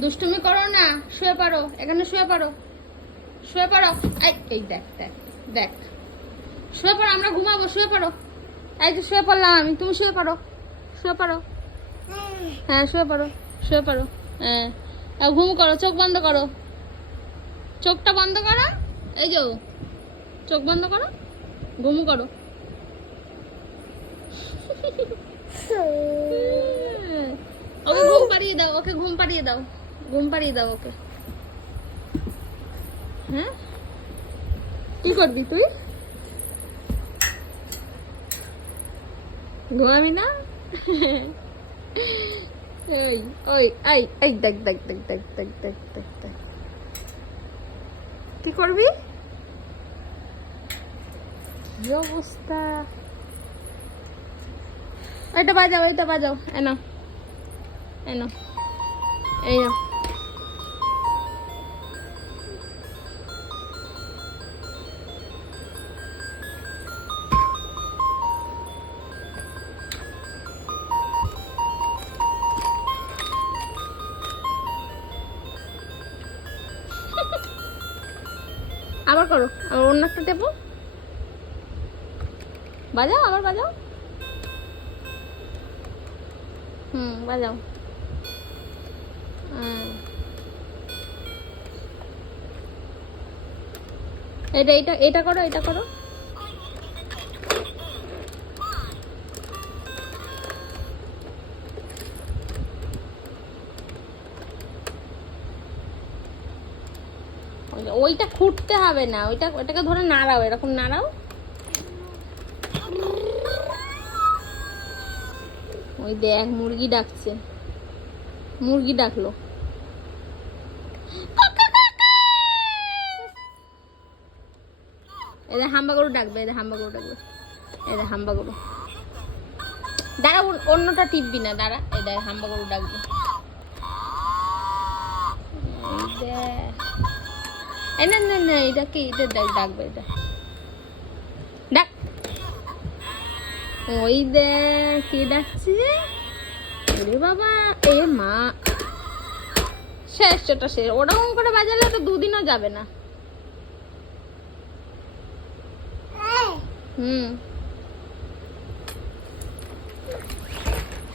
দুষ্টুমি করো না, শুয়ে পড়ো, এখানে শুয়ে পড়ো, শুয়ে পড়ো। এই দেখ দেখ দেখ, শুয়ে পড়ো, আমরা ঘুমাবো, শুয়ে পড়ো। এই যে শুয়ে পড়লাম আমি, তুমি শুয়ে পড়ো, শুয়ে পড়ো। হ্যাঁ শুয়ে পড়ো, শুয়ে পড়ো। হ্যাঁ ঘুম করো, চোখ বন্ধ করো, চোখটা বন্ধ করো। এই যে চোখ বন্ধ করো, ঘুম করো। ওকে ঘুম পাড়িয়ে দাও, ওকে ঘুম পাড়িয়ে দাও, ঘুম পাড়িয়ে দাও ওকে। হ্যাঁ কি করবি তুই? ঘুমাবি না? ওই ওই এই এই দেখ দেখ দেখ দেখ দেখ দেখ দেখ দেখ, কি করবি? কি অবস্থা! এটা বাজাও, এটা বাজাও, এনো এনো, এই না। আবার করো, আবার অন্য একটা টেপো, বাজাও, আবার বাজাও। বাজাও। এটা এটা এটা করো, এটা করো। ওইটা খুঁটতে হবে না, ওইটা ওটাকে ধরে নাড়াও, এরকম নাড়াও। ওই দেখ মুরগি ডাকছে, মুরগি ডাকলো। এদের হাম্বা গরু ডাকবে, এদের হাম্বা গরু ডাকবে, এদের হাম্বা গরু। দাঁড়া, অন্যটা টিপবি না, দাঁড়া, এদের হাম্বা গরু ডাকবে। না না না, এটা কি? এটা ডাকবে, এটা ডাক। ওই দেখ কে ডাকছে। ওরে বাবা, এ মা, শেষ, ওটা শেষ। ওরকম করে বাজালে তো দুদিনও যাবে না।